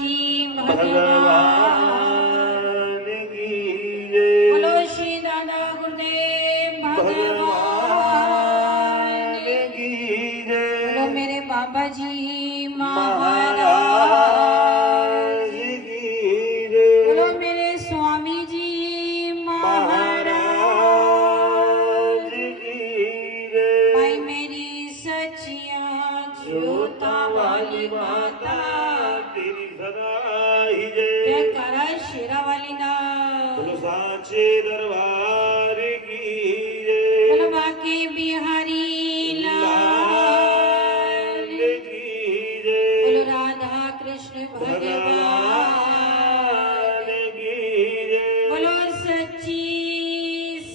काशी भगवान की जय। बोलो श्री दादा गुरुदेव भगवान की जय। बोलो मेरे बाबा जी महाराज की जय। बोलो मेरे स्वामी जी महाराज की जय। भाई मेरी सचिया ज्योता वाली माता तेरी सदा ही जय। जयकारा शेरा वाली ना। बोलो साचे दरबार की जय। बोलो बाके बिहारी लाल की जय। बोलो राधा कृष्ण भगवान की जय। बोलो सच्ची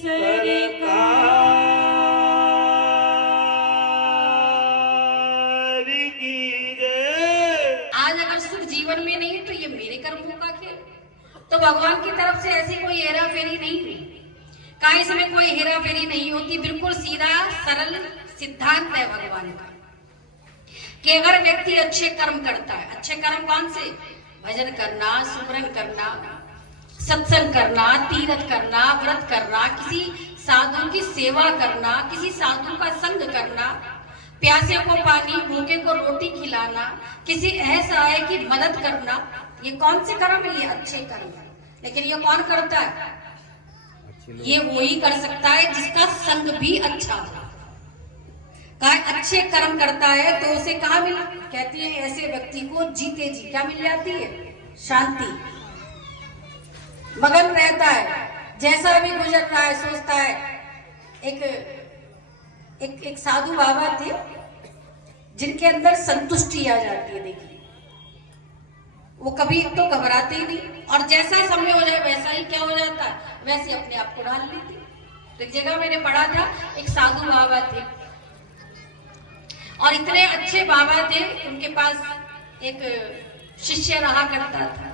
सरकार की जय। आज अगर सुख जीवन में नहीं तो ये मेरे कर्मों का खेल। तो भगवान की तरफ से ऐसी कोई हेरा फेरी नहीं हुई। कहा इसमें कोई हेरा फेरी नहीं होती। बिल्कुल सीधा सरल सिद्धांत है भगवान का कि अगर व्यक्ति अच्छे कर्म करता है, अच्छे कर्म कौन से? भजन करना, सुमरन करना, सत्संग करना, तीर्थ करना, व्रत करना, किसी साधु की सेवा करना, किसी साधु का संग करना, प्यासे को पानी, भूखे को रोटी खिलाना, किसी असहाय की मदद करना, ये कौन से कर्म है? ये अच्छे कर्म है। लेकिन ये कौन करता है? ये वही कर सकता है जिसका संग भी अच्छा हो। कहा अच्छे कर्म करता है तो उसे कहा मिल, कहती है ऐसे व्यक्ति को जीते जी क्या मिल जाती है? शांति। मगन रहता है, जैसा भी गुजर रहा है सोचता है। एक साधु बाबा थे जिनके अंदर संतुष्टि आ जाती है। देखिए वो कभी तो घबराते ही नहीं, और जैसा समय हो जाए वैसा ही क्या हो जाता है, वैसे अपने आप को ढाल लेते। तो एक जगह मैंने पढ़ा था, एक साधु बाबा थे और इतने अच्छे बाबा थे, उनके पास एक शिष्य रहा करता था।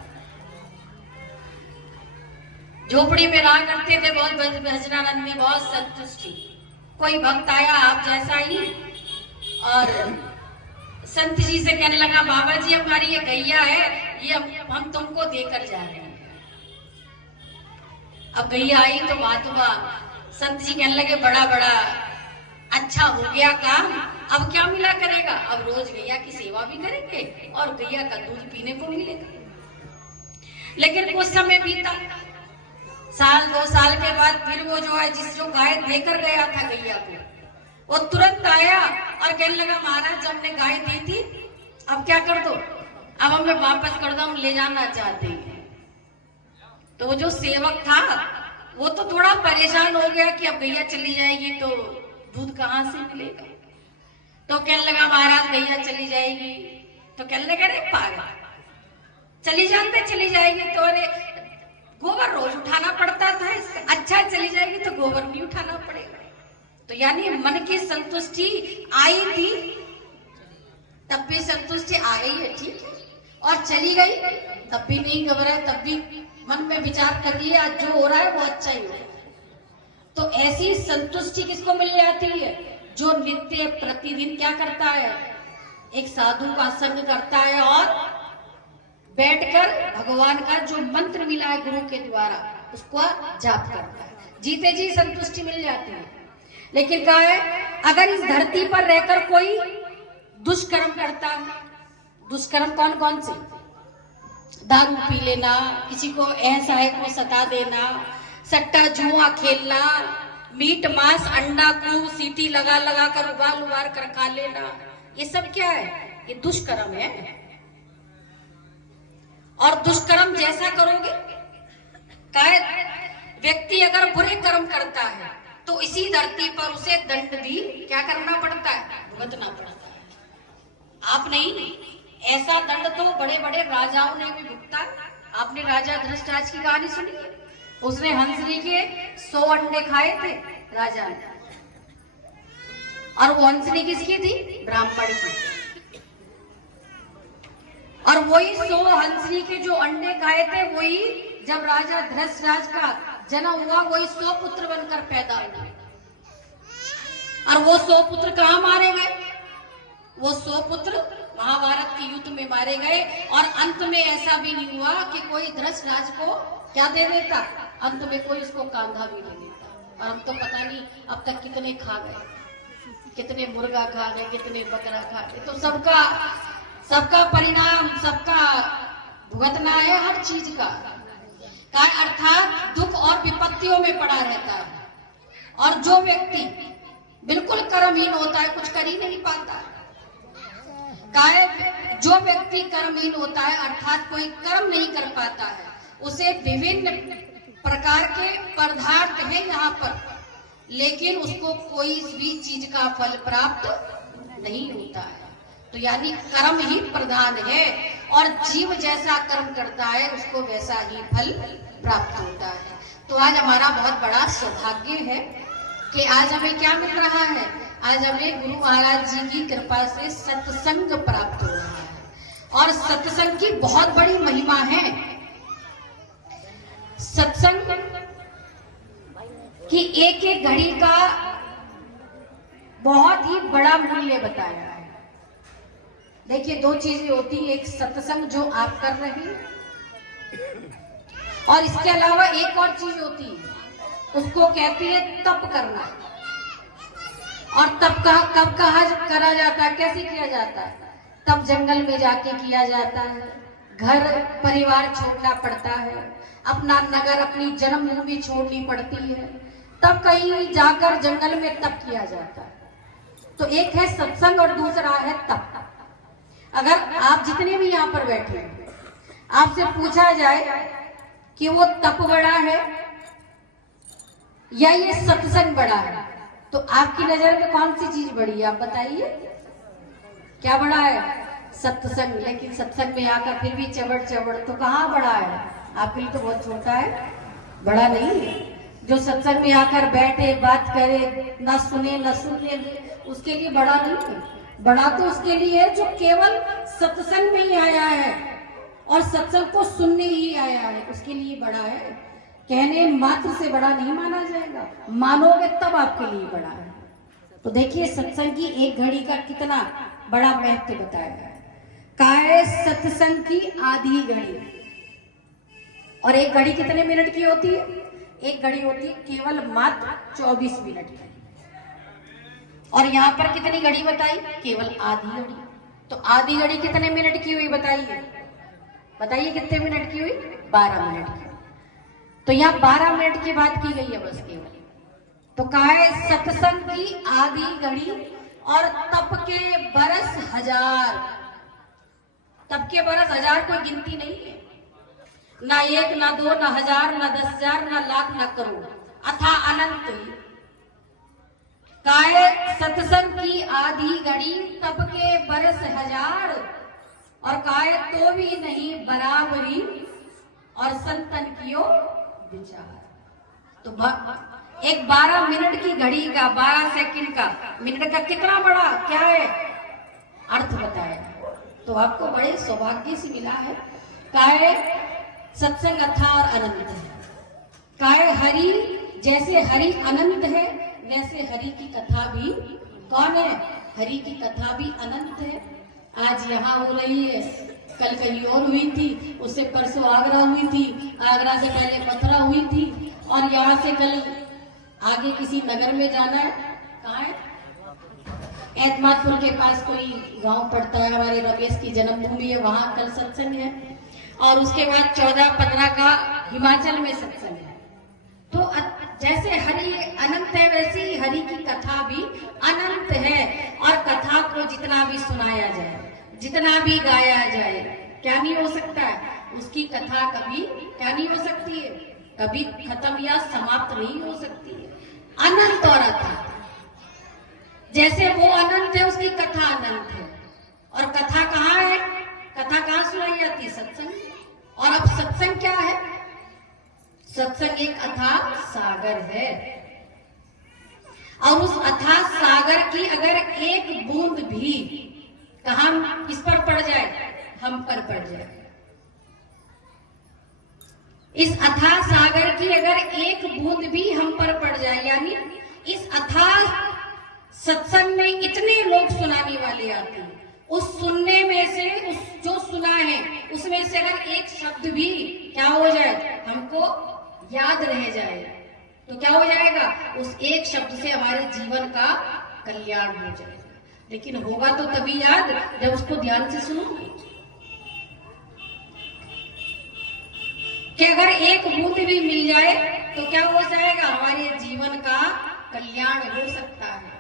झोपड़ी में रहा करते थे, बहुत भजनानंद में बहुत संतुष्टि। कोई भक्त आया आप जैसा ही, और संत जी से कहने लगा बाबा जी हमारी ये गैया है, ये हम तुमको देकर जा रहे हैं। अब गैया आई तो महात्मा संत जी कहने लगे बड़ा बड़ा अच्छा हो गया काम, अब क्या मिला करेगा? अब रोज गैया की सेवा भी करेंगे और गैया का दूध पीने को मिलेगा। लेकिन कुछ समय बीता, साल 2 साल के बाद फिर वो जो है जो गाय देकर गया था गैया को, वो तुरंत आया और कहने लगा महाराज हमने गाय दी थी, अब क्या कर दो? अब हमें वापस कर दो, हम ले जाना चाहते हैं। तो वो जो सेवक था वो तो थोड़ा परेशान हो गया कि अब गैया चली जाएगी तो दूध कहाँ से मिलेगा। तो कहने लगा महाराज गैया चली जाएगी, तो कहने लगा अरे पागल, चली जाएगी तो अरे गोबर रोज उठाना पड़ता था, इसका अच्छा चली जाएगी तो गोबर नहीं उठाना पड़ेगा। तो यानी मन की संतुष्टि आई थी, तब भी संतुष्टि आ गई है, ठीक है, और चली गई तब भी नहीं घबराए, तब भी मन में विचार कर लिया जो हो रहा है वो अच्छा ही हो। तो ऐसी संतुष्टि किसको मिल जाती है? जो नित्य प्रतिदिन क्या करता है? एक साधु का संग करता है और बैठकर भगवान का जो मंत्र मिला है गुरु के द्वारा उसको जाप करता है, जीते जी संतुष्टि मिल जाती है। लेकिन क्या है, अगर इस धरती पर रहकर कोई दुष्कर्म करता है, दुष्कर्म कौन कौन से? दारू पी लेना, किसी को असहाय को सता देना, सट्टा जुआ खेलना, मीट मांस अंडा को सीटी लगा लगा कर उबाल कर खा लेना, ये सब क्या है? ये दुष्कर्म है। और दुष्कर्म जैसा करोगे, व्यक्ति अगर बुरे कर्म करता है तो इसी धरती पर उसे दंड भी क्या करना पड़ता है? भुगतना पड़ता है। आप नहीं, ऐसा दंड तो बड़े बड़े राजाओं ने भी भुगता। आपने राजा धृतराष्ट्र की कहानी सुनी है? उसने हंसनी के 100 अंडे खाए थे राजा ने, और वो हंसनी किसकी थी? ब्राह्मण की। और वही 100 हंसनी के जो अंडे खाए थे, वही जब राजा धृतराष्ट्र का जन्म हुआ वही 100 पुत्र बनकर पैदा हुए। और वो 100 पुत्र कहाँ मारे गए? वो 100 पुत्र महाभारत के युद्ध में मारे गए और अंत में ऐसा भी नहीं हुआ कि कोई धृतराज को क्या दे देता, अंत में कोई उसको कांधा भी नहीं देता। और हम तो पता नहीं अब तक कितने खा गए, कितने मुर्गा खा गए, कितने बकरा खा गए। तो सबका परिणाम, सबका भुगतना है हर चीज का अर्थात दुख और विपत्तियों में पड़ा रहता है। और जो व्यक्ति बिल्कुल कर्महीन होता है, कुछ कर ही नहीं पाता है। जो व्यक्ति कर्महीन होता है अर्थात कोई कर्म नहीं कर पाता है, उसे विभिन्न प्रकार के पदार्थ है यहाँ पर, लेकिन उसको कोई भी चीज का फल प्राप्त नहीं होता है। तो यानी कर्म ही प्रधान है और जीव जैसा कर्म करता है उसको वैसा ही फल प्राप्त होता है। तो आज हमारा बहुत बड़ा सौभाग्य है कि आज हमें क्या मिल रहा है, आज हमें गुरु महाराज जी की कृपा से सत्संग प्राप्त हो रहा है। और सत्संग की बहुत बड़ी महिमा है। सत्संग की एक एक घड़ी का बहुत ही बड़ा मूल्य बताया है। देखिए, दो चीजें होती है, एक सत्संग जो आप कर रहे हैं और इसके अलावा एक और चीज होती है, उसको कहते हैं तप करना। और तप कब कहा करा जाता है, कैसे किया जाता है? तब जंगल में जाके किया जाता है, घर परिवार छोड़ना पड़ता है, अपना नगर अपनी जन्मभूमि छोड़नी पड़ती है, तब कहीं जाकर जंगल में तप किया जाता है। तो एक है सत्संग और दूसरा है तप। अगर आप जितने भी यहाँ पर बैठे हैं, आपसे पूछा जाए कि वो तप बड़ा है या ये सत्संग बड़ा है, तो आपकी नजर में कौन सी चीज बड़ी है? आप बताइए, क्या बड़ा है? सत्संग। लेकिन सत्संग में आकर फिर भी चबड़ तो कहाँ बड़ा है? आपके लिए तो बहुत छोटा है, बड़ा नहीं है। जो सत्संग में आकर बैठे, बात करे, ना सुने न सुने, उसके लिए बड़ा नहीं है। बड़ा तो उसके लिए है जो केवल सत्संग में ही आया है और सत्संग को सुनने ही आया है, उसके लिए बड़ा है। कहने मात्र से बड़ा नहीं माना जाएगा, मानोगे तब आपके लिए बड़ा है। तो देखिए, सत्संग की एक घड़ी का कितना बड़ा महत्व बताया गया है। कहा है सत्संग की आधी घड़ी। और एक घड़ी कितने मिनट की होती है? एक घड़ी होती है केवल मात्र 24 मिनट की। और यहाँ पर कितनी घड़ी बताई? केवल आधी घड़ी। तो आधी घड़ी कितने मिनट की हुई बताइए? बताइए कितने मिनट की हुई? 12 मिनट की। तो यहाँ 12 मिनट की बात की गई है बस केवल। तो कहा है सत्संग की आधी घड़ी और तप के बरस 1000। तप के बरस 1000 कोई गिनती नहीं है, ना 1 ना 2 ना 1000 ना 10,000 ना लाख ना करोड़, अथा अनंत। काय सत्संग की आधी घड़ी तप के बरस 1000 और काय तो भी नहीं बराबरी और संतन कियो विचार। तो एक 12 मिनट की घड़ी का, 12 सेकंड का, मिनट का कितना बड़ा क्या है अर्थ बताया। तो आपको बड़े सौभाग्य से मिला है। काय सत्संग अथार अनंत है। काय हरि, जैसे हरि अनंत है वैसे हरि की कथा भी कौन है? हरि की कथा भी अनंत है। आज यहाँ हो रही है, कल कहीं और हुई थी, उससे परसों आगरा हुई थी, आगरा से पहले मथुरा हुई थी, और यहाँ से कल आगे किसी नगर में जाना है। कहाँ है? एतमादपुर के पास कोई गांव पड़ता है, हमारे रमेश की जन्मभूमि है, वहां कल सत्संग है। और उसके बाद 14-15 का हिमाचल में सत्संग है। तो जैसे हरि अनंत है वैसे ही हरि की कथा भी अनंत है। और कथा को जितना भी सुनाया जाए, जितना भी गाया जाए, क्या नहीं हो सकता है? उसकी कथा कभी क्या नहीं हो सकती है? कभी खत्म या समाप्त नहीं हो सकती है। अनंत और अथा, जैसे वो अनंत है उसकी कथा अनंत है। और कथा कहाँ है? कथा कहाँ सुनाई जाती है? सत्संग। और अब सत्संग क्या है? सत्संग एक अथाह सागर है। और उस अथाह सागर की अगर एक बूंद भी कहां किस पर पड़ जाए? हम पर पड़ जाए। इस अथाह सागर की अगर एक बूंद भी हम पर पड़ जाए, यानी इस अथाह सत्संग में इतने लोग सुनाने वाले आते हैं, उस सुनने में से, उस जो सुना है उसमें से अगर एक शब्द भी क्या हो जाए, हमको याद रह जाए, तो क्या हो जाएगा, उस एक शब्द से हमारे जीवन का कल्याण हो जाएगा। लेकिन होगा तो तभी याद जब उसको ध्यान से सुनोगे। कि अगर एक बूंद भी मिल जाए तो क्या हो जाएगा, हमारे जीवन का कल्याण हो सकता है।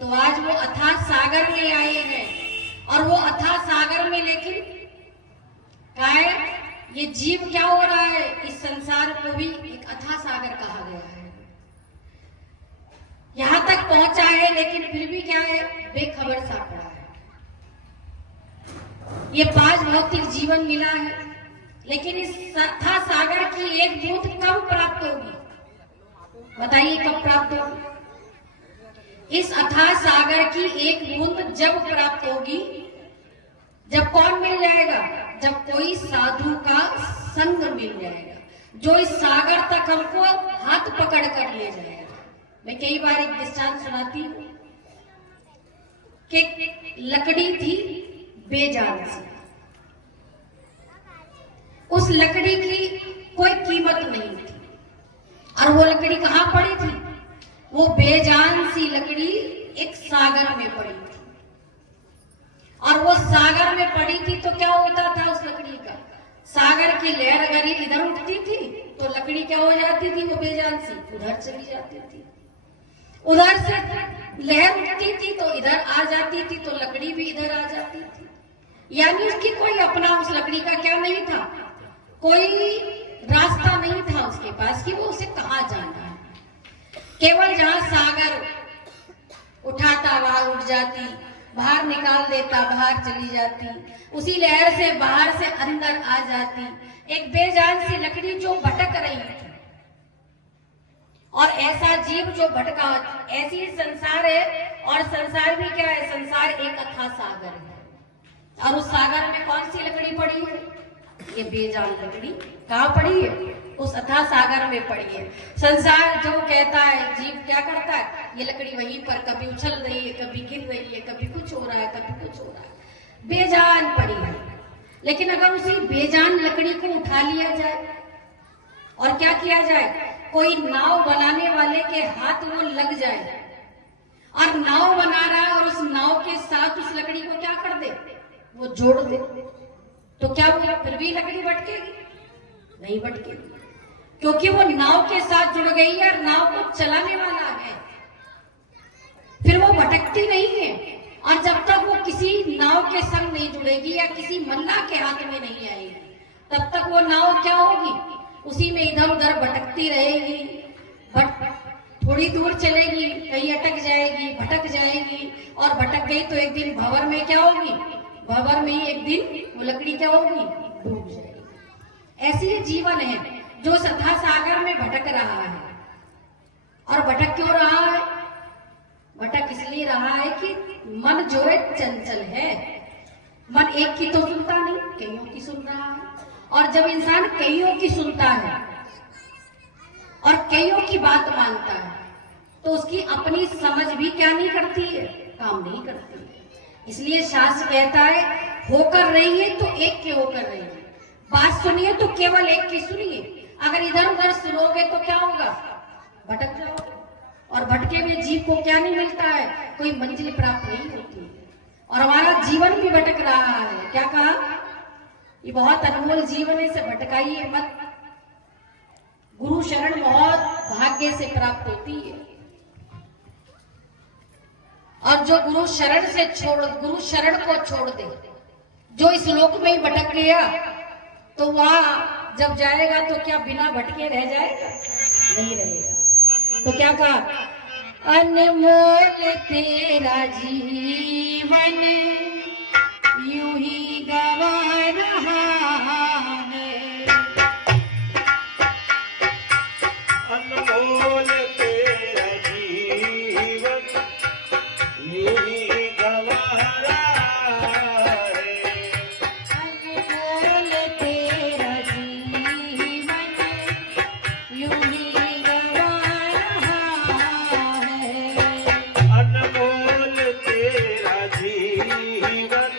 तो आज वो अथाह सागर में आए हैं, और वो अथाह सागर में लेकिन क्या है, ये जीव क्या हो रहा है, इस संसार को भी एक अथाह सागर कहा गया है। यहां तक पहुंचा है लेकिन फिर भी क्या है, बेखबर सा पड़ा है। ये 5 भौतिक जीवन मिला है, लेकिन इस अथाह सागर की एक बूंद कब प्राप्त होगी, बताइए कब प्राप्त होगी। इस अथाह सागर की एक बूंद जब प्राप्त होगी, जब कौन मिल जाएगा, जब कोई साधु का संग मिल जाएगा, जो इस सागर तक हमको हाथ पकड़ कर ले जाएगा। मैं कई बार एक दृष्टांत सुनाती हूँ कि लकड़ी थी बेजान सी, उस लकड़ी की कोई कीमत नहीं थी, और वो लकड़ी कहाँ पड़ी थी, वो बेजान सी लकड़ी एक सागर में पड़ी थी। और वो सागर में पड़ी थी तो क्या होता था उस लकड़ी का, सागर की लहर अगर इधर उठती थी तो लकड़ी क्या हो जाती थी, वो बेजान सी उधर चली जाती थी, उधर से लहर उठती थी तो इधर आ जाती थी, तो लकड़ी भी इधर आ जाती थी। यानी उसकी कोई अपना, उस लकड़ी का क्या नहीं था, कोई रास्ता नहीं था उसके पास कि वो उसे कहाँ जाना है। केवल जहां सागर उठाता वहां उठ जाती, बाहर निकाल देता बाहर चली जाती, उसी लहर से बाहर से अंदर आ जाती, एक बेजान सी लकड़ी जो भटक रही थी। और ऐसा जीव जो भटका, ऐसी संसार है, और संसार भी क्या है, संसार एक अथाह सागर है, और उस सागर में कौन सी लकड़ी पड़ी है, ये बेजान लकड़ी कहाँ पड़ी है, उस अथाह सागर में पड़ी है। संसार जो कहता है, जीव क्या करता है, ये लकड़ी वहीं पर कभी उछल रही है, कभी गिर रही है, कभी कुछ हो रहा है, कभी कुछ हो रहा है, बेजान पड़ी है। लेकिन अगर उसी बेजान लकड़ी को उठा लिया जाए और क्या किया जाए, कोई नाव बनाने वाले के हाथ वो लग जाए, और नाव बना रहा है, और उस नाव के साथ उस लकड़ी को क्या कर दे, वो जोड़ दे, तो क्या होगा, फिर भी लकड़ी भटकेगी, नहीं भटकेगी, क्योंकि वो नाव के साथ जुड़ गई है और नाव को चलाने वाला है, फिर वो भटकती नहीं है। और जब तक वो किसी नाव के संग नहीं जुड़ेगी या किसी मल्लाह के हाथ में नहीं आएगी, तब तक वो नाव क्या होगी, उसी में इधर उधर भटकती रहेगी, थोड़ी दूर चलेगी, कहीं अटक जाएगी, भटक जाएगी, और भटक गई तो एक दिन भंवर में क्या होगी, भंवर में ही एक दिन वो लकड़ी क्या होगी, डूब जाएगी। ऐसी ये जीवन है जो अथाह सागर में भटक रहा है। और भटक क्यों रहा है, भटक इसलिए रहा है कि मन जो है चंचल है, मन एक की तो सुनता नहीं, कईयों की सुन रहा है। और जब इंसान कईयों की सुनता है और कईयों की बात मानता है, तो उसकी अपनी समझ भी क्या नहीं करती है, काम नहीं करती है। इसलिए शास्त्र कहता है, होकर रहिए तो एक के होकर रहिए, बात सुनिए तो केवल एक की सुनिए। अगर इधर उधर सुनोगे तो क्या होगा, भटक जाओगे, और भटके हुए जीव को क्या नहीं मिलता है, कोई मंजिल प्राप्त नहीं होती। और हमारा जीवन भी भटक रहा है, क्या कहा, ये बहुत अनमोल जीवन है, इसे भटकाइए मत। गुरु शरण बहुत भाग्य से प्राप्त होती है, और जो गुरु शरण को छोड़ दे, जो इस लोक में ही भटक गया, तो वहां जब जाएगा तो क्या बिना भटके रह जाएगा, नहीं रहेगा। तो क्या कहा, अनमोल तेरा जीवन यूं ही गवा रहा है, अनमोल तेरा जीवन यूं ही गवा रहा है, अनमोल तेरा जीवन यूं ही गवा रहा है, अनमोल तेरा जीवन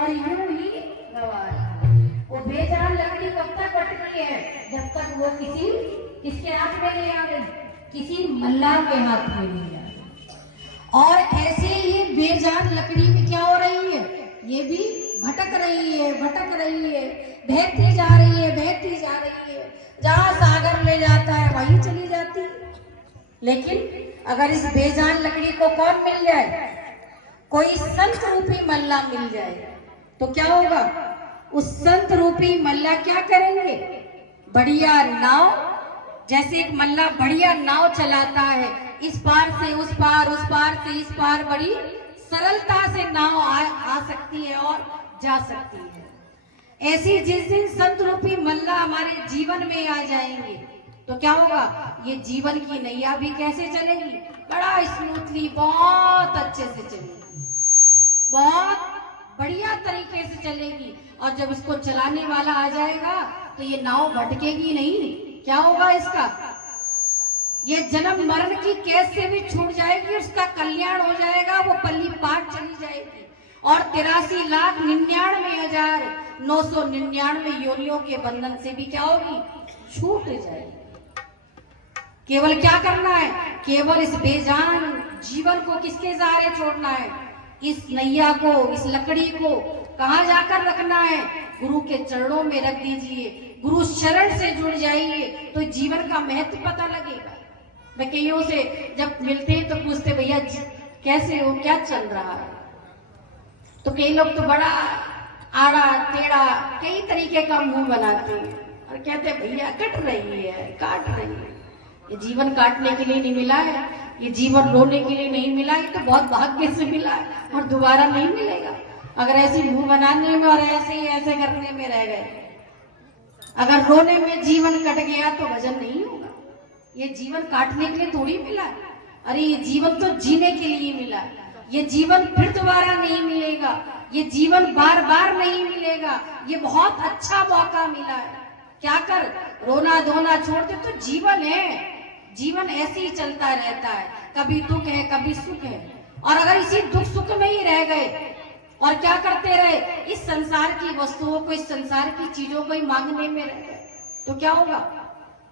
और यूं ही गवारा। वो बेजान लकड़ी कब तक कटनी है? जब तक वो किसके हाथ में नहीं आ गई, किसी मल्लाह के हाथ में नहीं आ गई। और ऐसे ही बेजान लकड़ी में क्या हो रही है, ये भी भटक रही है, बहती जा रही है, जहां सागर ले जाता है वहीं चली जाती है। लेकिन अगर इस बेजान लकड़ी को कौन मिल जाए, कोई संत रूपी मल्ला मिल जाए, तो क्या होगा? उस संत रूपी मल्ला क्या करेंगे? बढ़िया नाव, जैसे एक मल्ला बढ़िया नाव चलाता है, इस पार से उस पार, उस पार से इस पार, बड़ी सरलता से नाव आ सकती है और जा सकती है। ऐसी जिस दिन संत रूपी मल्ला हमारे जीवन में आ जाएंगे तो क्या होगा? ये जीवन की नैया भी कैसे चलेगी? बड़ा स्मूथली, बहुत अच्छे से चलेगी, बहुत बढ़िया तरीके से चलेगी। और जब इसको चलाने वाला आ जाएगा तो ये नाव भटकेगी नहीं। क्या होगा इसका? ये जन्म मरण की कैद से भी छूट जाएगी, उसका कल्याण हो जाएगा, वो पल्ली पार चली जाएगी और 83,99,999 योनियों के बंधन से भी क्या होगी? छूट जाएगी। केवल क्या करना है? केवल इस बेजान जीवन को किसके सहारे छोड़ना है? इस नैया को, इस लकड़ी को कहाँ जाकर रखना है? गुरु के चरणों में रख दीजिए, गुरु शरण से जुड़ जाइए तो जीवन का महत्व पता लगेगा। मैं कईयों से जब मिलते हैं तो पूछते, भैया कैसे हो, क्या चल रहा है? तो कई लोग तो बड़ा आड़ा टेढ़ा कई तरीके का मुंह बनाते हैं और कहते हैं भैया कट रही है, काट रही है। ये जीवन काटने के लिए नहीं मिला है, ये जीवन रोने के लिए नहीं मिला, ये तो बहुत भाग्य से मिला है और दोबारा नहीं मिलेगा। अगर ऐसे मुंह बनाने में और ऐसे करने में रह गए, अगर रोने में जीवन कट गया तो भजन नहीं होगा। ये जीवन काटने के लिए थोड़ी मिला है, अरे ये जीवन तो जीने के लिए मिला है। ये जीवन फिर दोबारा नहीं मिलेगा, ये जीवन बार बार नहीं मिलेगा, ये बहुत अच्छा मौका मिला है। क्या कर, रोना धोना छोड़ दे तो जीवन है, जीवन ऐसे ही चलता रहता है, कभी दुख है कभी सुख है। और अगर इसी दुख सुख में ही रह गए और क्या करते रहे, इस संसार की वस्तुओं को, इस संसार की चीजों को ही मांगने में रह गए, तो क्या होगा?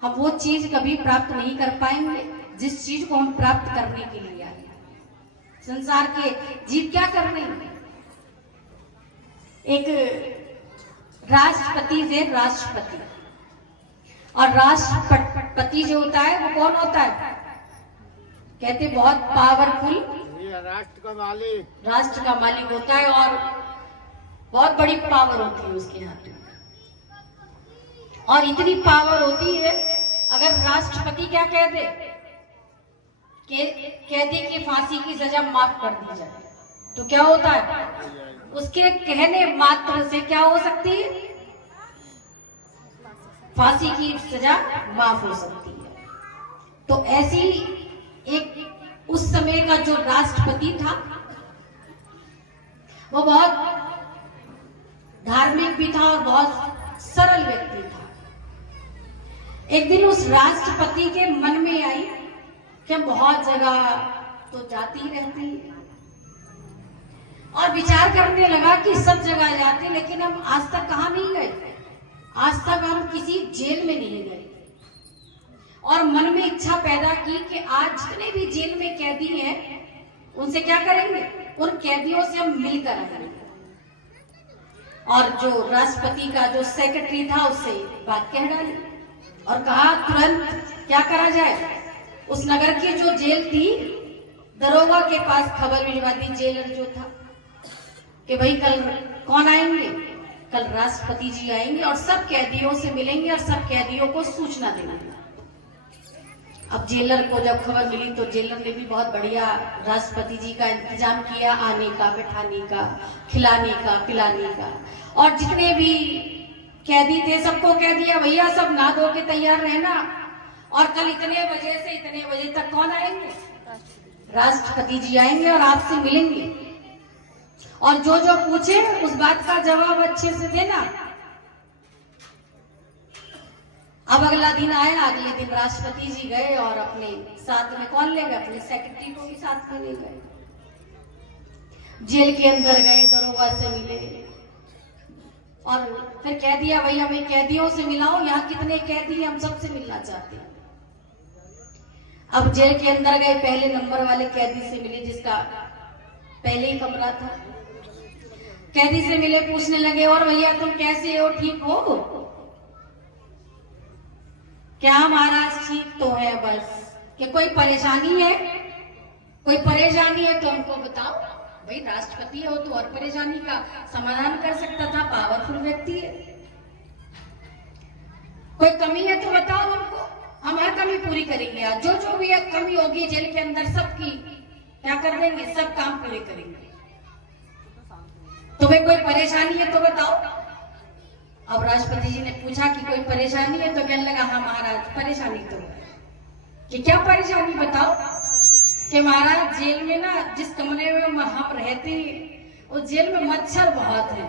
हम वो चीज कभी प्राप्त नहीं कर पाएंगे जिस चीज को हम प्राप्त करने के लिए आए। संसार के जीव क्या कर रहे हैं? एक राष्ट्रपति से राष्ट्रपति, और राष्ट्रपति जो होता है वो कौन होता है? कहते बहुत पावरफुल, राष्ट्र का मालिक होता है और बहुत बड़ी पावर होती है उसके हाथ में। और इतनी पावर होती है, अगर राष्ट्रपति क्या कह दे कि फांसी की सजा माफ कर दी जाए, तो क्या होता है? उसके कहने मात्र से क्या हो सकती है? फांसी की सजा माफ हो सकती है। तो ऐसी एक उस समय का जो राष्ट्रपति था वो बहुत धार्मिक भी था और बहुत सरल व्यक्ति था। एक दिन उस राष्ट्रपति के मन में आई कि हम बहुत जगह तो जाती रहती हैं, और विचार करने लगा कि सब जगह जाते, लेकिन हम आज तक कहाँ नहीं गए, आज तक हम किसी जेल में नहीं गए। और मन में इच्छा पैदा की कि आज जितने भी जेल में कैदी हैं उनसे क्या करेंगे, उन कैदियों से हम मिलकर आएंगे। और जो राष्ट्रपति का जो सेक्रेटरी था उससे बात कह डाली और कहा तुरंत क्या करा जाए, उस नगर की जो जेल थी दरोगा के पास खबर भिजवा दी, जेलर जो था, कि भाई कल कौन आएंगे, कल राष्ट्रपति जी आएंगे और सब कैदियों से मिलेंगे और सब कैदियों को सूचना देना। अब जेलर को जब खबर मिली तो जेलर ने भी बहुत बढ़िया राष्ट्रपति जी का इंतजाम किया, आने का, बैठाने का, खिलाने का, पिलाने का। और जितने भी कैदी थे सबको कह दिया भैया सब नहा धो के तैयार रहना, और कल इतने बजे से इतने बजे तक कौन आएंगे, राष्ट्रपति जी आएंगे और आपसे मिलेंगे, और जो जो पूछे उस बात का जवाब अच्छे से देना। अब अगला दिन आया, अगले दिन राष्ट्रपति जी गए और अपने साथ में कौन ले गए, अपने सेक्रेटरी को भी साथ में ले गए। जेल के अंदर गए, दरोगा से मिले, और फिर कह दिया भाई हमें कैदियों से मिलाओ, यहाँ कितने कैदी हैं, हम सबसे मिलना चाहते हैं। अब जेल के अंदर गए, पहले नंबर वाले कैदी से मिले जिसका पहले ही कमरा था। कैदी से मिले, पूछने लगे और भैया तुम कैसे हो, ठीक हो? क्या महाराज ठीक तो है, बस कि कोई परेशानी है, कोई परेशानी है तो हमको बताओ। भाई राष्ट्रपति हो तो और परेशानी का समाधान कर सकता था, पावरफुल व्यक्ति है। कोई कमी है तो बताओ हमको, हम हर कमी पूरी करेंगे। आज जो जो भी कमी होगी जेल के अंदर सबकी क्या कर देंगे, सब काम पूरे करेंगे। तुम्हें कोई परेशानी है तो बताओ। अब राष्ट्रपति जी ने पूछा कि कोई परेशानी है, तो कहने लगा हाँ महाराज परेशानी तो है। कि क्या परेशानी बताओ? कि महाराज जेल में ना, जिस कमरे में हम रहते हैं उस जेल में मच्छर बहुत है,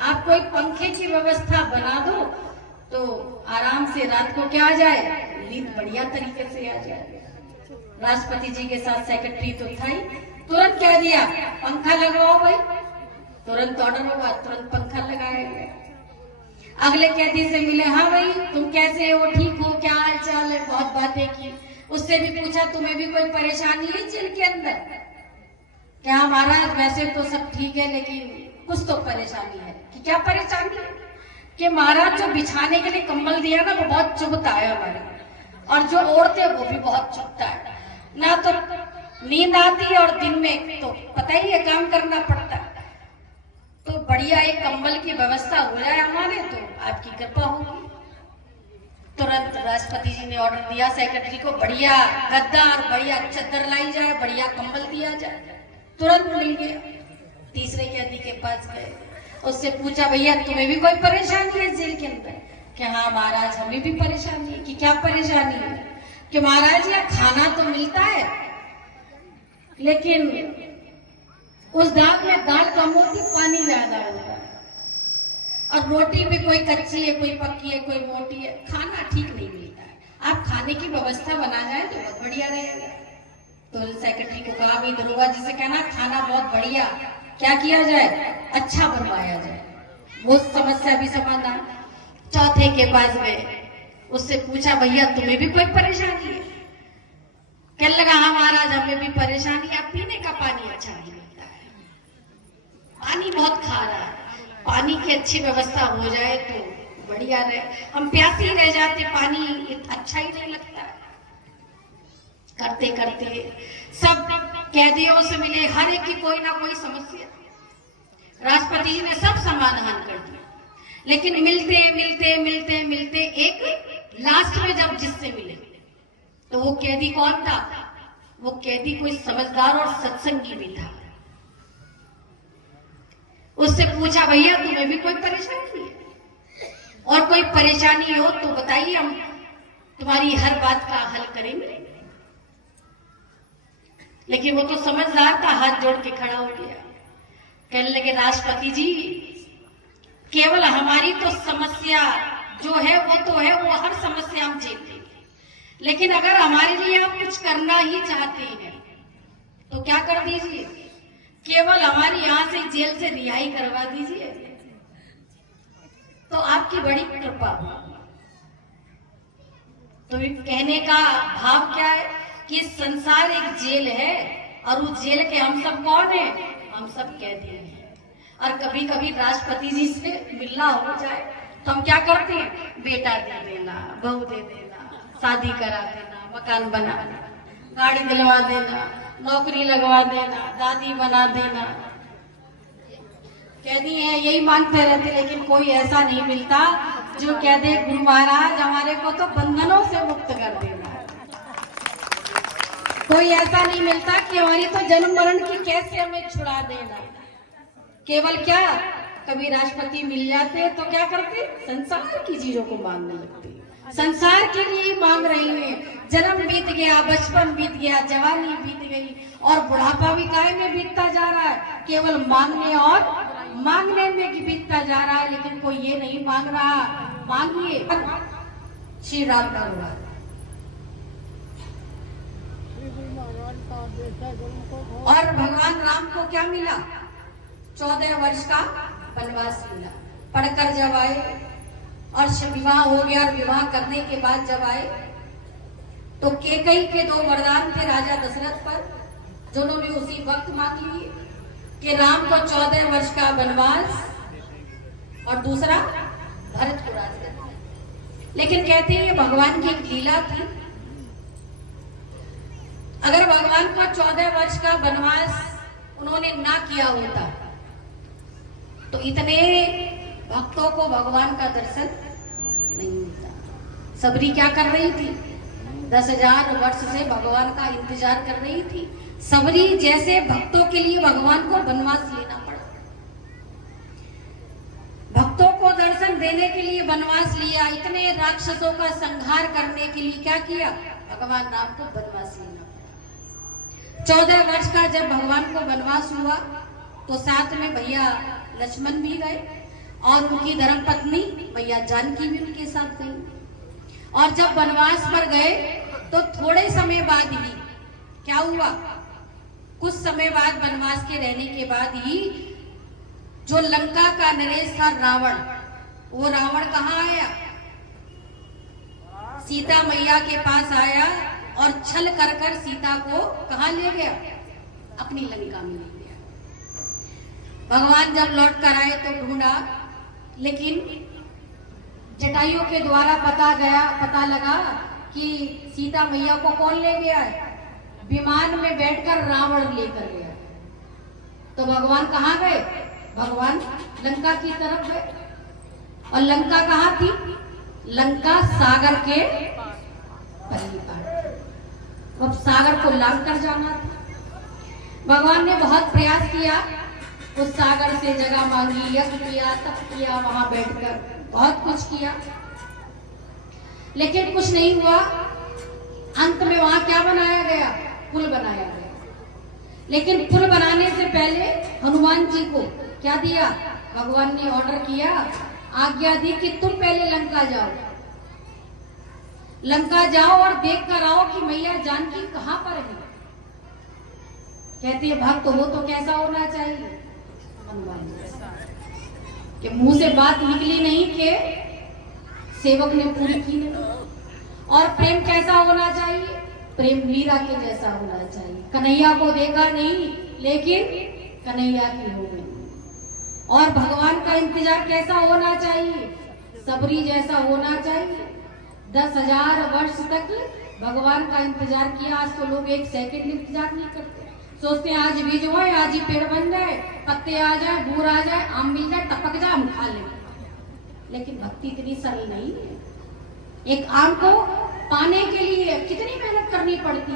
आप कोई पंखे की व्यवस्था बना दो तो आराम से रात को क्या आ जाए, नींद बढ़िया तरीके से आ जाए। राष्ट्रपति जी के साथ सेक्रेटरी तो था ही, तुरंत कह दिया पंखा लगवाओ भाई। तुरंत ऑर्डर हुआ, तुरंत पंखा लगाया गया। अगले कैदी से मिले, हाँ भाई तुम कैसे हो, ठीक हो, क्या हाल चाल है, बहुत बातें की। उससे भी पूछा तुम्हें भी कोई परेशानी है जेल के अंदर? क्या महाराज वैसे तो सब ठीक है लेकिन कुछ तो परेशानी है। कि क्या परेशानी है? कि महाराज जो बिछाने के लिए कंबल दिया ना वो बहुत चुभता है हमारे, और जो ओढ़ते वो भी बहुत चुभता है ना, तो नींद आती है और दिन में तो पता ही है काम करना पड़ता है। तो बढ़िया एक कंबल की व्यवस्था हो जाए हमारे तो आपकी कृपा होगी। तुरंत राष्ट्रपति जी ने ऑर्डर दिया सेक्रेटरी को, बढ़िया गद्दा और बढ़िया चद्दर लाई जाए, बढ़िया कंबल दिया जाए। तुरंत मिल गया। तीसरे कैदी के पास गए, उससे पूछा भैया तुम्हें भी कोई परेशानी है जेल के अंदर? कि हाँ महाराज हमें भी परेशानी है। कि क्या परेशानी है? कि महाराज यहाँ खाना तो मिलता है लेकिन उस दाल में दाल कम होती, पानी ज्यादा होता है, और रोटी भी कोई कच्ची है, कोई पक्की है, कोई मोटी है, खाना ठीक नहीं मिलता है। आप खाने की व्यवस्था बना जाए तो बहुत बढ़िया रहेगा। तो सेक्रेटरी को कहा भी दरोगा जी से कहना खाना बहुत बढ़िया क्या किया जाए, अच्छा बनवाया जाए। वो समस्या भी समाधान। चौथे के पास गए, उससे पूछा भैया तुम्हें भी कोई परेशानी है? कहने लगा हाँ महाराज हमें भी परेशानी है, पीने का पानी अच्छा नहीं मिलता है, पानी बहुत खारा है, पानी की अच्छी व्यवस्था हो जाए तो बढ़िया रहे, हम प्यासे ही रह जाते, पानी अच्छा ही नहीं लगता। करते करते सब कैदियों से मिले, हर एक की कोई ना कोई समस्या राष्ट्रपति जी ने सब समाधान कर दिया। लेकिन मिलते मिलते मिलते मिलते एक लास्ट में जब जिससे मिले तो वो कैदी कौन था? वो कैदी कोई समझदार और सत्संगी भी था। उससे पूछा भैया तुम्हें भी कोई परेशानी है? और कोई परेशानी हो तो बताइए, हम तुम्हारी हर बात का हल करेंगे। लेकिन वो तो समझदार था, हाथ जोड़ के खड़ा हो गया। कहने लगे राष्ट्रपति जी केवल हमारी तो समस्या जो है वो तो है, वो हर समस्या हम झेल लेंगे, लेकिन अगर हमारे लिए आप कुछ करना ही चाहते हैं तो क्या कर दीजिए, केवल हमारी यहां से जेल से रिहाई करवा दीजिए तो आपकी बड़ी कृपा होगी। तो कहने का भाव क्या है कि संसार एक जेल है और उस जेल के हम सब कौन है? हम सब कैदी हैं। और कभी कभी राष्ट्रपति जी से मिलना हो जाए तो हम क्या करते हैं? बेटा दे देना, बहू दे देना, शादी करा देना, मकान बना देना, गाड़ी दिलवा देना, नौकरी लगवा देना, दादी बना देना। कैदी है यही मांगते रहते, लेकिन कोई ऐसा नहीं मिलता जो कह दे गुरु महाराज हमारे को तो बंधनों से मुक्त कर देना। कोई ऐसा नहीं मिलता कि हमारी तो जन्म मरण की कैसे हमें छुड़ा देना। केवल क्या, कभी राष्ट्रपति मिल जाते तो क्या करते? संसार की चीजों को मांगने लगते। संसार के लिए मांग रही हैं। जन्म बीत गया, बचपन बीत गया, जवानी बीत गई और बुढ़ापा भी काहे में बीतता जा रहा है? केवल मांगने और मांगने में बीतता जा रहा है, लेकिन कोई ये नहीं मांग रहा मांगिए। श्री राम का अनुवाद। और भगवान राम को क्या मिला? 14 वर्ष का वनवास मिला। पढ़कर जब आए और विवाह हो गया, और विवाह करने के बाद जब आए तो कैकेयी के 2 वरदान थे राजा दशरथ पर, जिन्होंने उसी वक्त मांग लिए कि राम को 14 वर्ष का वनवास और दूसरा भरत को राज करना। लेकिन कहते हैं ये भगवान की एक लीला थी। अगर भगवान का 14 वर्ष का वनवास उन्होंने ना किया होता तो इतने भक्तों को भगवान का दर्शन नहीं होता। सबरी क्या कर रही थी? 10,000 वर्ष से भगवान का इंतजार कर रही थी। सबरी जैसे भक्तों के लिए भगवान को वनवास लेना पड़ा। भक्तों को दर्शन देने के लिए वनवास लिया। इतने राक्षसों का संहार करने के लिए क्या किया? भगवान राम को वनवास लेना पड़ा। 14 वर्ष का जब भगवान को वनवास हुआ तो साथ में भैया लक्ष्मण भी गए और उनकी धर्मपत्नी भैया जानकी भी उनके साथ गई। और जब वनवास पर गए तो थोड़े समय बाद ही क्या हुआ? कुछ समय बाद वनवास के रहने के बाद ही जो लंका का नरेश था रावण, वो रावण कहाँ आया? सीता मैया के पास आया और छल कर कर सीता को कहाँ ले गया? अपनी लंका में ले गया। भगवान जब लौट कर आए तो ढूंढा, लेकिन जटायुओं के द्वारा पता लगा कि सीता मैया को कौन ले गया है? विमान में बैठकर रावण लेकर गया। तो भगवान कहाँ गए? भगवान लंका की तरफ गए। और लंका कहाँ थी? लंका सागर के पल्ली पार। अब सागर को लांग कर जाना था। भगवान ने बहुत प्रयास किया, उस सागर से जगह मांगी, यज्ञ किया, तप किया, वहां बैठकर बहुत कुछ किया, लेकिन कुछ नहीं हुआ। अंत में वहां क्या बनाया गया? पुल बनाया गया। लेकिन पुल बनाने से पहले हनुमान जी को क्या दिया? भगवान ने ऑर्डर किया, आज्ञा दी कि तुम पहले लंका जाओ। लंका जाओ और देख कर आओ कि मैया जानकी कहां पर है। कहती है भक्त हो तो कैसा होना चाहिए? हनुमान जी कि मुंह से बात निकली नहीं कि सेवक ने पूरी की नहीं। और प्रेम कैसा होना चाहिए? प्रेम मीरा के जैसा होना चाहिए। कन्हैया को देखा नहीं लेकिन कन्हैया की हो गई। और भगवान का इंतजार कैसा होना चाहिए? सबरी जैसा होना चाहिए। 10,000 वर्ष तक भगवान का इंतजार किया। आज तो लोग 1 सेकंड इंतजार नहीं करते, सोचते हैं आज बीज हो, आज ही पेड़ बन जाए, पत्ते आ जाए, बूर आ जाए, आम मिल जाए, टपक जाए, हम खा लें। लेकिन भक्ति इतनी सरल नहीं है। एक आम को पाने के लिए कितनी मेहनत करनी पड़ती।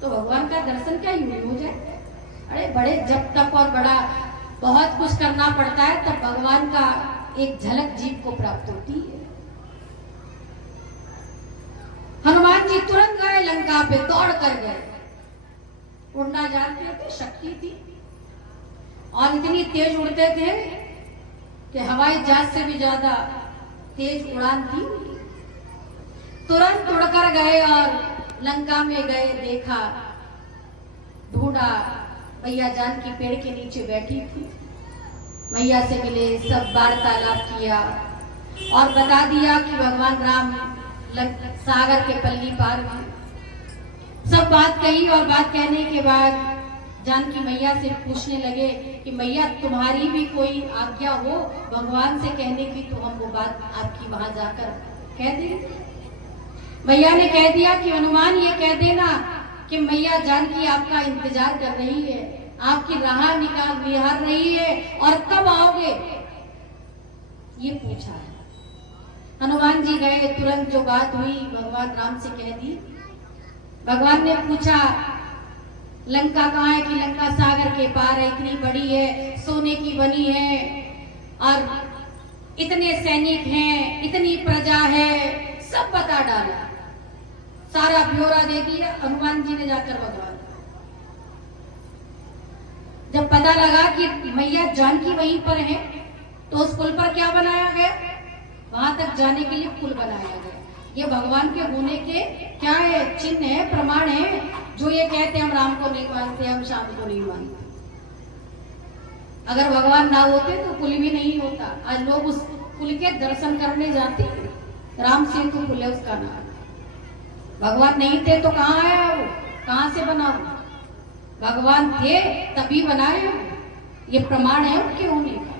तो भगवान का दर्शन क्या यूं हो जाए? अरे बड़े जब तक और बड़ा बहुत कुछ करना पड़ता है, तब भगवान का एक झलक जीव को प्राप्त होती है। हनुमान जी तुरंत गए लंका पे, दौड़ कर गए। उड़ना जानते थे, शक्ति थी, और इतनी तेज उड़ते थे कि हवाई जहाज से भी ज्यादा तेज उड़ान थी। तुरंत उड़कर गए और लंका में गए, देखा, ढूंढा, मैया जानकी पेड़ के नीचे बैठी थी। मैया से मिले, सब वार्तालाप किया और बता दिया कि भगवान राम सागर के पल्ली पार में। सब बात कही और बात कहने के बाद जानकी मैया से पूछने लगे कि मैया तुम्हारी भी कोई आज्ञा हो भगवान से कहने की, तो हम वो बात आपकी वहां जाकर कह दें। मैया ने कह दिया कि हनुमान ये कह देना कि मैया जानकी आपका इंतजार कर रही है, आपकी राह निहार रही है, और कब आओगे ये पूछा है। हनुमान जी गए, तुरंत जो बात हुई भगवान राम से कह दी। भगवान ने पूछा लंका कहाँ है? कि लंका सागर के पार है, इतनी बड़ी है, सोने की बनी है, और इतने सैनिक हैं, इतनी प्रजा है, सब बता डाला, सारा ब्यौरा दे दिया हनुमान जी ने जाकर भगवान। जब पता लगा कि मैया जानकी वहीं पर है, तो उस पुल पर क्या बनाया गया? वहां तक जाने के लिए पुल बनाया गया। ये भगवान के होने के क्या है? चिन्ह है, प्रमाण है। जो ये कहते हैं हम राम को नहीं मानते, हम श्याम को नहीं मानते। अगर भगवान ना होते तो पुल भी नहीं होता। आज लोग उस पुल के दर्शन करने जाते हैं। राम सेतु पुल है उसका नाम। भगवान नहीं थे तो कहाँ आया वो, कहाँ से बना वो? भगवान थे तभी बनाए वो। ये प्रमाण है उनके होने का।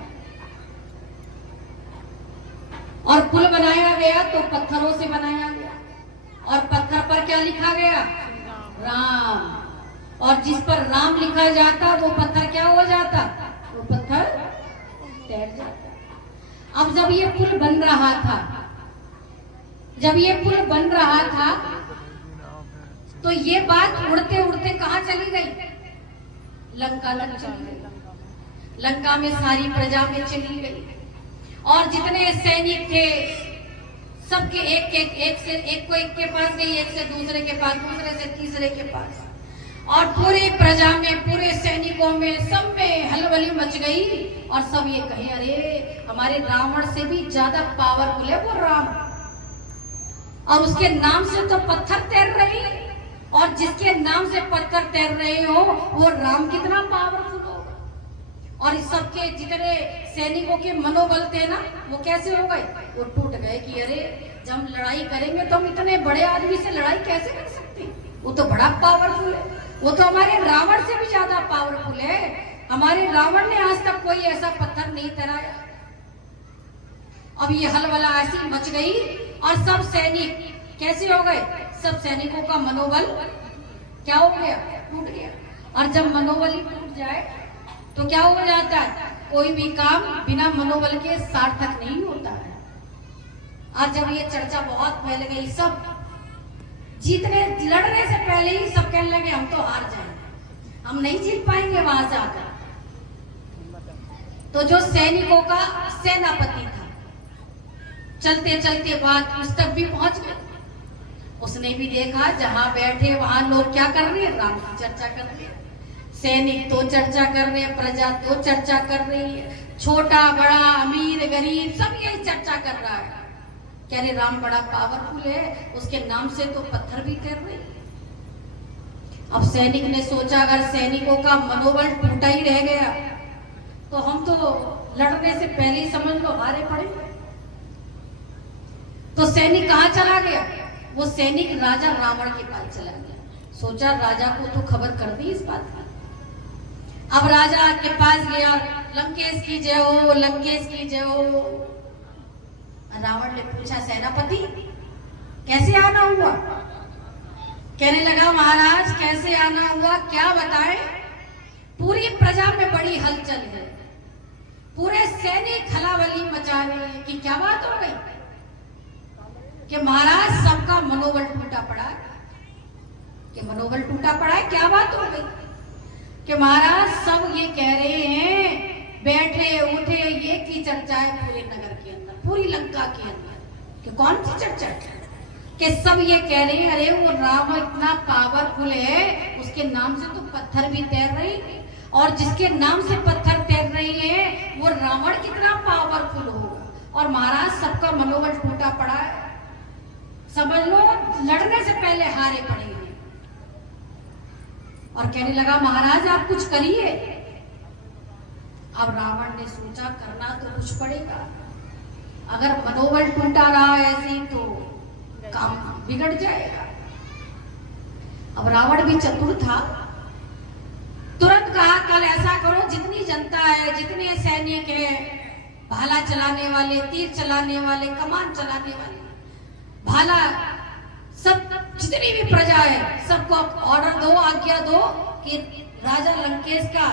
और पुल बनाया गया तो पत्थरों से बनाया गया, और पत्थर पर क्या लिखा गया? राम। और जिस पर राम लिखा जाता वो पत्थर क्या हो जाता? वो पत्थर तैर जाता। अब जब ये पुल बन रहा था, तो ये बात उड़ते उड़ते कहाँ चली गई? लंका लग चली गई। लंका में सारी प्रजा में चली गई, और जितने सैनिक थे सबके एक के पास गई, एक से दूसरे के पास, दूसरे से तीसरे के पास, और पूरी प्रजा में, पूरे सैनिकों में, सब में हलबली मच गई। और सब ये कहे, अरे हमारे रावण से भी ज्यादा पावरफुल है वो राम, और उसके नाम से तो पत्थर तैर रही, और जिसके नाम से पत्थर तैर रहे हो वो राम कितना पावरफुल होगा। और इस सबके जितने सैनिकों के मनोबल थे ना, वो कैसे हो गए? वो टूट गए कि अरे जब हम लड़ाई करेंगे तो हम इतने बड़े आदमी से लड़ाई कैसे कर सकते हैं? वो तो बड़ा पावरफुल है, वो तो हमारे रावण से भी ज्यादा पावरफुल है। हमारे रावण ने आज तक कोई ऐसा पत्थर नहीं तैराया। अब ये हलवला ऐसी मच गई, और सब सैनिक कैसे हो गए? सब सैनिकों का मनोबल क्या हो गया? टूट गया। और जब मनोबल ही टूट जाए तो क्या हो जाता है? कोई भी काम बिना मनोबल के सार्थक नहीं होता है। आज जब ये चर्चा बहुत फैल गई, सब जीतने लड़ने से पहले ही सब कहने लगे हम तो हार जाएंगे, हम नहीं जीत पाएंगे वहां से आकर। तो जो सैनिकों का सेनापति था, चलते चलते बात उस तक भी पहुंच गई। उसने भी देखा जहां बैठे वहां लोग क्या कर रहे हैं? राम की चर्चा कर रहे हैं। सैनिक तो चर्चा कर रहे हैं, प्रजा तो चर्चा कर रही है, छोटा बड़ा अमीर गरीब सब यही चर्चा कर रहा है। क्या रे राम बड़ा पावरफुल है, उसके नाम से तो पत्थर भी तैर रहे। अब सैनिक ने सोचा अगर सैनिकों का मनोबल टूटा ही रह गया तो हम तो लड़ने से पहले ही समझ लो हारे पड़े। तो सैनिक कहाँ चला गया? वो सैनिक राजा रावण के पास चला गया। सोचा राजा को तो खबर कर दी इस बात की। अब राजा के पास गया, लंकेश की जय हो, लंकेश की जय हो। रावण ने पूछा सेनापति कैसे आना हुआ? कहने लगा महाराज कैसे आना हुआ क्या बताएं? पूरी प्रजा में बड़ी हलचल है, पूरे सैनिक हलावली मचा रहे हैं कि क्या बात हो गई? कि महाराज सबका मनोबल टूटा पड़ा है। कि मनोबल टूटा पड़ा है, क्या बात हो गई? कि महाराज सब ये कह रहे हैं, बैठे उठे ये की चर्चा है पूरे नगर के अंदर, पूरी लंका के अंदर। कि कौन सी चर्चा है? कि सब ये कह रहे हैं अरे वो राम इतना पावरफुल है, उसके नाम से तो पत्थर भी तैर रही है, और जिसके नाम से पत्थर तैर रही है वो रावण कितना पावरफुल होगा। और महाराज सबका मनोबल टूटा पड़ा है, समझ लो लड़ने से पहले हारे पड़े हैं। और कहने लगा महाराज आप कुछ करिए। अब रावण ने सोचा करना तो कुछ पड़ेगा, अगर मनोबल टूटा रहा ऐसे तो काम बिगड़ जाएगा। अब रावण भी चतुर था, तुरंत कहा कल ऐसा करो जितनी जनता है, जितने सैनिक है, भाला चलाने वाले, तीर चलाने वाले, कमान चलाने वाले, भाला सब जितनी भी प्रजा है सबको ऑर्डर दो, आज्ञा दो कि राजा लंकेश का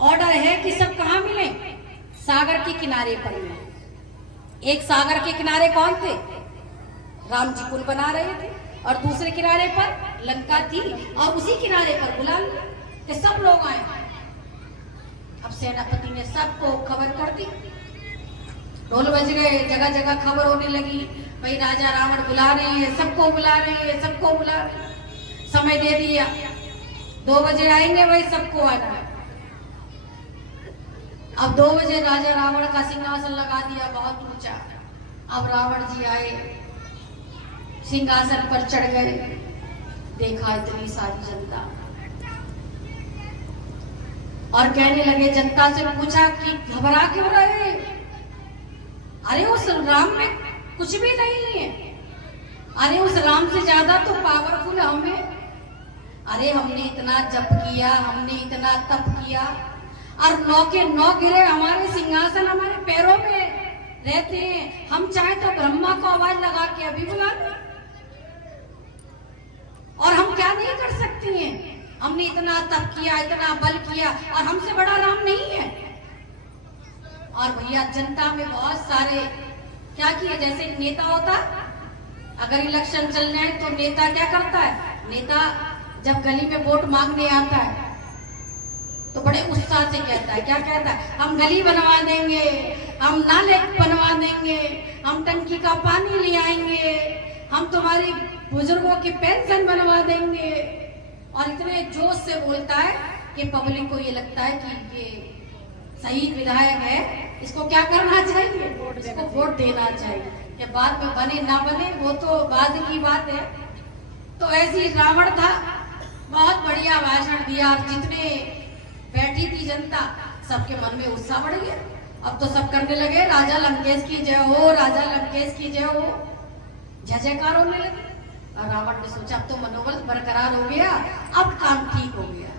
ऑर्डर है कि सब कहाँ मिले? सागर के किनारे पर मिले। एक सागर के किनारे कौन थे? राम जी पुल बना रहे थे, और दूसरे किनारे पर लंका थी, और उसी किनारे पर बुला लिया कि सब लोग आए। अब सेनापति ने सबको खबर कर दी, ढोल बज गए, जगह जगह खबर होने लगी, भाई राजा रावण बुला रहे हैं, सबको बुला रहे हैं, सबको बुला रहे हैं। समय दे दिया 2 बजे आएंगे भाई, सबको आना है। अब 2 बजे राजा रावण का सिंहासन लगा दिया बहुत ऊंचा। अब रावण जी आए, सिंहासन पर चढ़ गए, देखा इतनी सारी जनता। और कहने लगे, जनता से पूछा कि घबरा क्यों रहे? अरे उस राम में कुछ भी नहीं है, अरे उस राम से ज्यादा तो पावरफुल हमें। अरे हमने इतना जप किया, हमने इतना तप किया, और 9 के 9 गिरे हमारे सिंहासन हमारे पैरों में रहते हैं। हम चाहे तो ब्रह्मा को आवाज लगा के अभी बुला लें, और हम क्या नहीं कर सकती हैं? हमने इतना तप किया, इतना बल किया, और हमसे बड़ा राम नहीं है। और भैया जनता में बहुत सारे क्या किए, जैसे एक नेता होता, अगर इलेक्शन चल जाए तो नेता क्या करता है? नेता जब गली में वोट मांगने आता है तो बड़े उत्साह से कहता है, क्या कहता है? हम गली बनवा देंगे, हम नाले बनवा देंगे, हम टंकी का पानी ले आएंगे, हम तुम्हारी बुजुर्गों की पेंशन बनवा देंगे। और इतने जोश से बोलता है कि पब्लिक को ये लगता है कि ये सही विधायक है, इसको क्या करना चाहिए? इसको वोट देना चाहिए। कि बाद में बने ना बने वो तो बाद की बात है। तो ऐसी रावण था, बहुत बढ़िया भाषण दिया, और जितने बैठी थी जनता सबके मन में उत्साह बढ़ गया। अब तो सब करने लगे, राजा लंकेश की जय हो, राजा लंकेश की जय हो, जय जयकार होने लगे। और रावण ने सोचा अब तो मनोबल बरकरार हो गया, अब काम ठीक हो गया।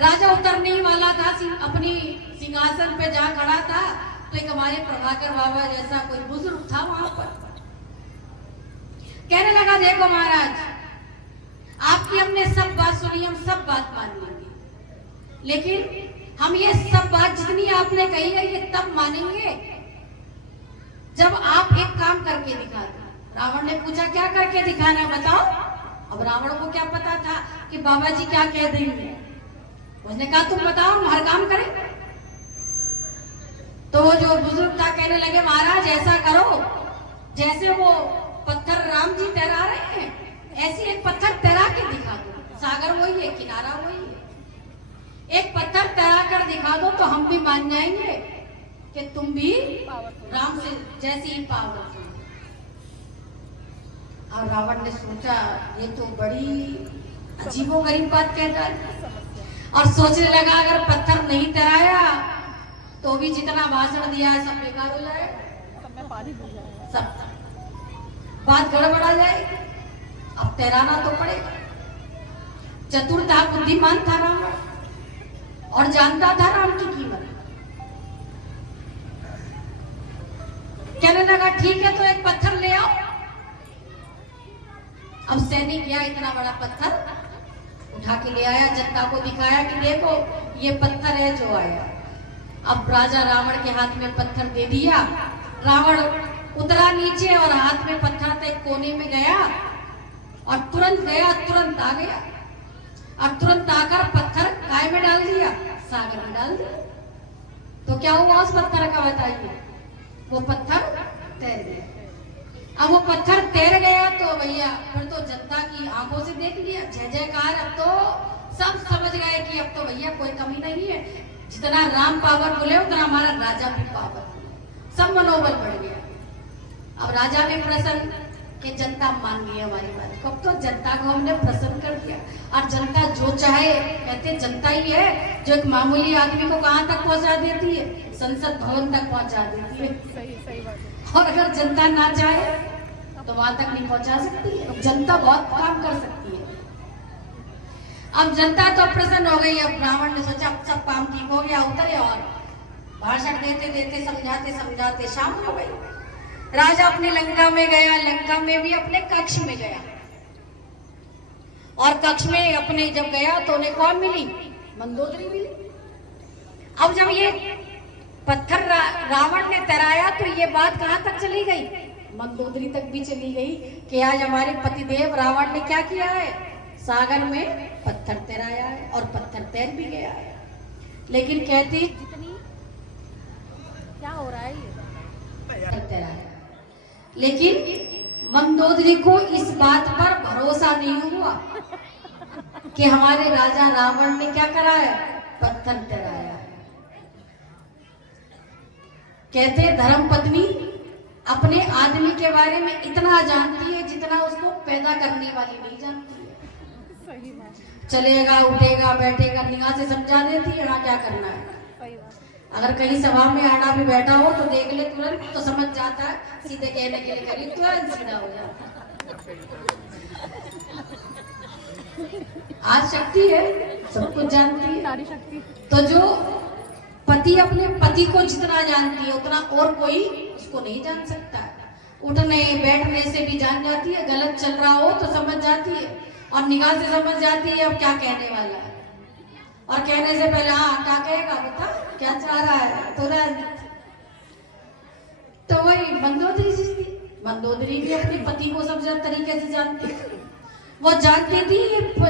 राजा उतरने ही वाला था, अपनी सिंहासन पे जहाँ खड़ा था, तो एक हमारे प्रभाकर बाबा जैसा कोई बुजुर्ग था वहां पर। कहने लगा, देखो महाराज, आपकी हमने सब बात सुनी, हम सब बात मान लेंगे, लेकिन हम ये सब बात जितनी आपने कही है ये तब मानेंगे जब आप एक काम करके दिखा दो। रावण ने पूछा, क्या करके दिखाना बताओ? अब रावण को क्या पता था कि बाबा जी क्या कह देंगे। उसने कहा, तुम बताओ, हम हर काम करें। तो वो जो बुजुर्ग था कहने लगे, महाराज ऐसा करो, जैसे वो पत्थर राम जी तैरा रहे हैं, ऐसे एक पत्थर तैरा के दिखा दो। सागर वही है, किनारा वही है, एक पत्थर तैरा कर दिखा दो तो हम भी मान जाएंगे कि तुम भी राम से जैसी ही पावरफुल। और रावण ने सोचा, ये तो बड़ी अजीबोगरीब बात कह रहा है, और सोचने लगा, अगर पत्थर नहीं तैराया तो भी जितना भाषण दिया है सब बेकार हो जाएगा, सब बात गड़बड़ा जाएगी। अब तैराना तो पड़ेगा। चतुर था, बुद्धिमान था रावण, और जानता था राम की कीमत। कहने लगा, ठीक है, तो एक पत्थर ले आओ। अब सैनिक गया, इतना बड़ा पत्थर उठा के ले आया, जनता को दिखाया कि देखो ये पत्थर है जो आया। अब राजा रावण के हाथ में पत्थर दे दिया। रावण उतरा नीचे और हाथ में पत्थर था, एक कोने में गया और तुरंत गया, तुरंत आ गया, और तुरंत आकर पत्थर काय में डाल दिया? सागर में डाल दिया। तो क्या हुआ उस पत्थर का बताइए? वो पत्थर तैर गया। अब वो पत्थर तैर गया तो भैया फिर तो जनता की आंखों से देख लिया, जय जयकार। अब तो सब समझ गए कि अब तो भैया कोई कमी नहीं है, जितना राम पावरफुल है उतना हमारा राजा भी पावरफुल है। सब मनोबल बढ़ गया। अब राजा भी प्रसन्न कि जनता मान गई हमारी बात को। अब तो जनता को हमने प्रसन्न कर दिया, और जनता जो चाहे, कहते जनता ही है जो एक मामूली आदमी को कहाँ तक पहुंचा देती है? संसद भवन तक पहुंचा देती है। सही बात है। और अगर जनता ना चाहे तो वहां तक नहीं पहुंचा सकती है। जनता बहुत काम कर सकती है। अब जनता तो प्रसन्न हो गई। अब रावण ने सोचा अब सब काम ठीक हो गया, उतरे, और भाषण देते देते समझाते समझाते शाम हो गई। राजा अपने लंका में गया, लंका में भी अपने कक्ष में गया, और कक्ष में अपने जब गया तो उन्हें कौन मिली? मंदोदरी मिली। अब जब ये पत्थर रावण ने तैराया तो ये बात कहां तक चली गई? मंदोदरी तक भी चली गई कि आज हमारे पतिदेव रावण ने क्या किया है? सागर में पत्थर तैराया है, और पत्थर तैर भी गया है। लेकिन कहती जितनी क्या हो रहा है ये तैराया, लेकिन मंदोदरी को इस बात पर भरोसा नहीं हुआ कि हमारे राजा रावण ने क्या करा है? पत्थर तैराया है। कहते धर्म पत्नी अपने आदमी के बारे में इतना जानती है जितना उसको पैदा करने वाली नहीं जानती है। सही बात, चलेगा उठेगा बैठेगा, निगाह से समझा देती है यहाँ क्या करना है। सही बात। अगर कहीं सभा में आना भी बैठा हो तो देख ले तुरंत तो समझ जाता है, सीधे कहने के लिए करिए तुरंत सीधा हो जाता है। आज शक्ति है, सब कुछ जानती है। नारी शक्ति। तो जो पति अपने पति को जितना जानती है उतना और कोई उसको नहीं जान सकता है। उठने बैठने से भी जान जाती है, गलत चल रहा हो तो समझ जाती है और निगाह से समझ जाती है अब क्या कहने वाला है। और कहने से पहले हाँ क्या कहेगा बता क्या चाह रहा है तुरंत। तो वही मंदोदरी जी थी, मंदोदरी भी अपने पति को सब तरीके से जानती है। वो जानती थी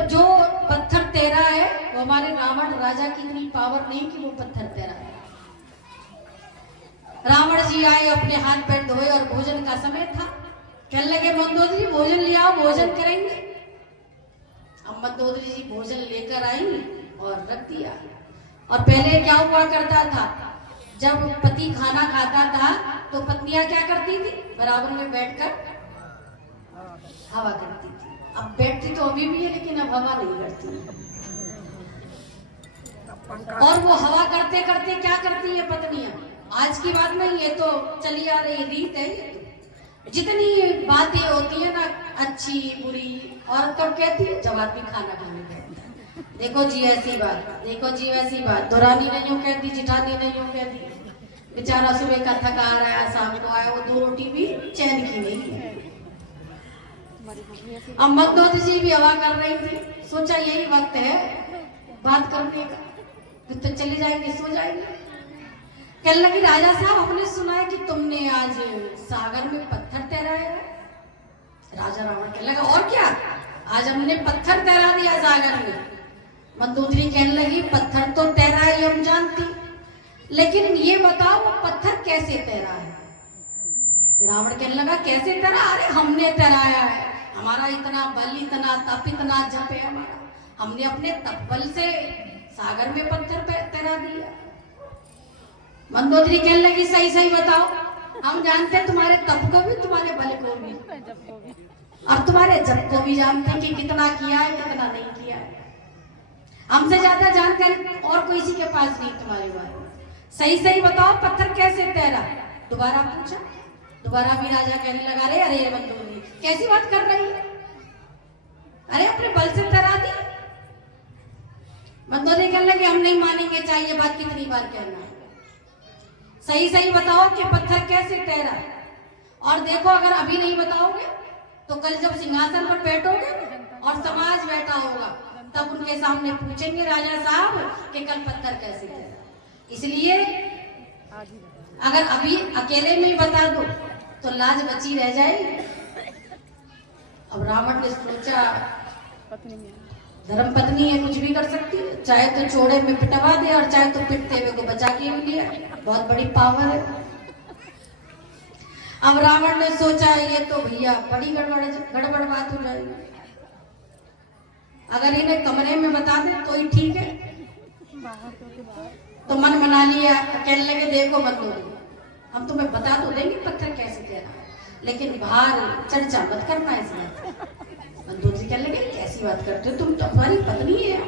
जो पत्थर तेरा है वो हमारे रावण राजा की इतनी पावर नहीं कि वो पत्थर तेरा है। रावण जी आए, अपने हाथ पैर धोए और भोजन का समय था। कहने लगे मंदोदरी भोजन ले आओ, भोजन करेंगे। अब मंदोदरी जी भोजन लेकर आई और रख दिया। और पहले क्या हुआ करता था, जब पति खाना खाता था तो पत्नियां क्या करती थी, बराबर में बैठकर हवा करती थी। अब बैठती तो अभी भी है लेकिन अब हवा नहीं करती। और वो हवा करते करते क्या करती है पत्नियां, आज की बात नहीं है तो चली आ रही रीत है। जितनी बातें होती है ना अच्छी बुरी, औरत कब कहती है जब आदमी खाना खाने बैठता है, देखो जी ऐसी बात, देखो जी वैसी बात। दुरानी नहीं हो कहती, जिठानी नहीं हो कहती, बेचारा सुबह का थका आ रहा है, शाम को आया वो 2 रोटी भी चैन की नहीं है। अब मंदोदरी जी भी हवा कर रही थी, सोचा यही वक्त है बात करने का, तो चले जाएंगे सो जाएंगे। कहने लगी राजा साहब हमने सुना है कि तुमने आज सागर में पत्थर तैराया है। राजा रावण कहने लगा और क्या, आज हमने पत्थर तैरा दिया सागर में। मंदोदरी कहने लगी पत्थर तो तैरा है हम जानती, लेकिन ये बताओ वो पत्थर कैसे तैरा है। रावण कहने लगा कैसे तैरा, अरे हमने तैराया है, हमारा इतना बल इतना तप इतना जप है हमारा, हमने अपने तप बल से सागर में पत्थर तैरा दिया। मंदोदरी कहने लगी सही सही बताओ, हम जानते हैं तुम्हारे तप को भी तुम्हारे बल को भी और तुम्हारे जप को भी जानते हैं कि कितना किया है कितना नहीं किया है। हमसे ज्यादा जानकारी और कोई किसी के पास नहीं तुम्हारे बारे में। सही सही बताओ पत्थर कैसे तैरा। दोबारा पूछा, दोबारा भी राजा कहने लगा अरे अरे मंदोदरी कैसी बात कर रही है, अरे अपने बल से तैरा दी। मंदोदरी कहने लगे हम नहीं मानेंगे, चाहिए बात कितनी बार कहना है। सही सही बताओ कि पत्थर कैसे तैरा। और देखो अगर अभी नहीं बताओगे तो कल जब सिंहासन पर बैठोगे और समाज बैठा होगा तब उनके सामने पूछेंगे राजा साहब कि कल पत्थर कैसे तैरा। इसलिए अगर अभी अकेले में ही बता दो तो लाज बची रह जाएगी। अब रावण ने सोचा धर्म पत्नी है, कुछ भी कर सकती है, चाहे तो चोड़े में पिटवा दे और चाहे तो पिटते हुए को बचा के भी लिया, बहुत बड़ी पावर है। अब रावण ने सोचा ये तो भैया बड़ी गड़बड़ बात हो जाएगी, अगर इन्हें कमरे में बता दे तो ही ठीक है। तो मन बना लिया, कहने लगे देखो मंदोदरी हम तुम्हें बता तो देंगे पत्थर कैसे तैरा, लेकिन बाहर चर्चा मत करना इस बात। मंदोदरी कहने लगे कैसी बात करते हो, तुम तो हमारी पत्नी है,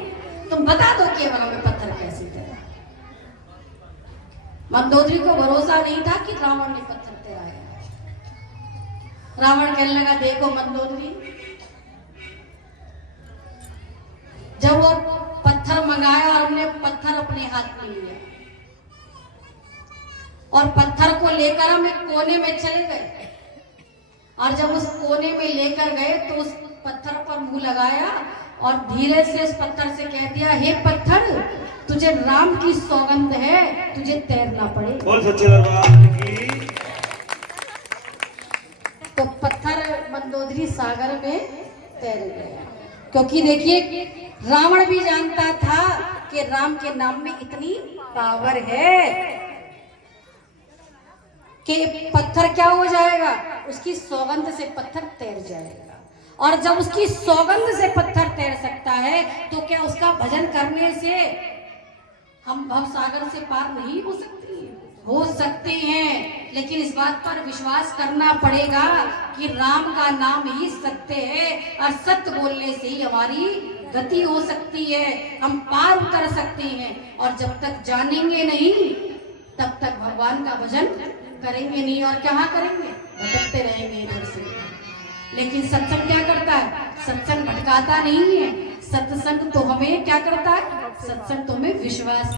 तुम बता दो केवल हमें पत्थर कैसे तैरा। मंदोदरी को भरोसा नहीं था कि रावण ने पत्थर तैराया। रावण कहने लगा देखो मंदोदरी, जब वो पत्थर मंगाया और हमने पत्थर अपने हाथ में लिया और पत्थर को लेकर हम एक कोने में चले गए, और जब उस कोने में लेकर गए तो उस पत्थर पर मुंह लगाया और धीरे से इस पत्थर से कह दिया हे पत्थर तुझे राम की सौगंध है, तुझे तैरना पड़े। बोल सच्चे दरबार की। तो पत्थर मंदोदरी सागर में तैर गया, क्योंकि देखिए रावण भी जानता था कि राम के नाम में इतनी पावर है कि पत्थर क्या हो जाएगा, उसकी सौगंध से पत्थर तैर जाएगा। और जब उसकी सौगंध से पत्थर तैर सकता है तो क्या उसका भजन करने से हम भव सागर से पार नहीं हो सकती। हो सकते हैं, लेकिन इस बात पर विश्वास करना पड़ेगा कि राम का नाम ही सत्य है और सत्य बोलने से ही हमारी गति हो सकती है, हम पार उतर सकते हैं। और जब तक जानेंगे नहीं तब तक भगवान का भजन करेंगे नहीं, और क्या करेंगे, भटकते रहेंगे इधर से। लेकिन सत्संग क्या करता है, सत्संग भटकाता नहीं है, सत्संग तो हमें क्या करता है, सत्संग तो हमें विश्वास